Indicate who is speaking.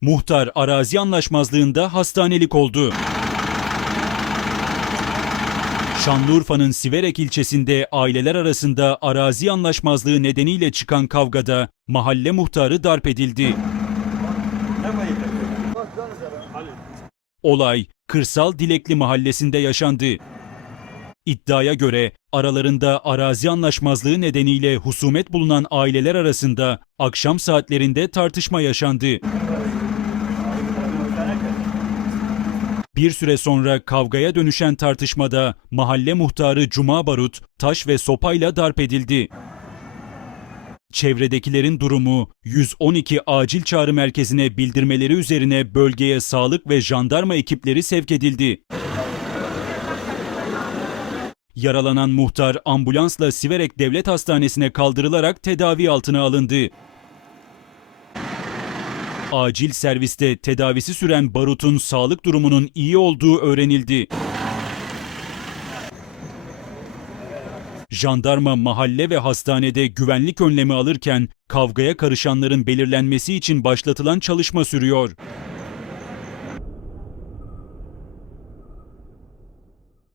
Speaker 1: Muhtar arazi anlaşmazlığında hastanelik oldu. Şanlıurfa'nın Siverek ilçesinde aileler arasında arazi anlaşmazlığı nedeniyle çıkan kavgada mahalle muhtarı darp edildi. Olay Kırsal Dilekli mahallesinde yaşandı. İddiaya göre aralarında arazi anlaşmazlığı nedeniyle husumet bulunan aileler arasında akşam saatlerinde tartışma yaşandı. Bir süre sonra kavgaya dönüşen tartışmada mahalle muhtarı Cuma Barut taş ve sopayla darp edildi. Çevredekilerin durumu 112 acil çağrı merkezine bildirmeleri üzerine bölgeye sağlık ve jandarma ekipleri sevk edildi. Yaralanan muhtar ambulansla Siverek Devlet Hastanesi'ne kaldırılarak tedavi altına alındı. Acil serviste tedavisi süren Barut'un sağlık durumunun iyi olduğu öğrenildi. Jandarma mahalle ve hastanede güvenlik önlemi alırken kavgaya karışanların belirlenmesi için başlatılan çalışma sürüyor.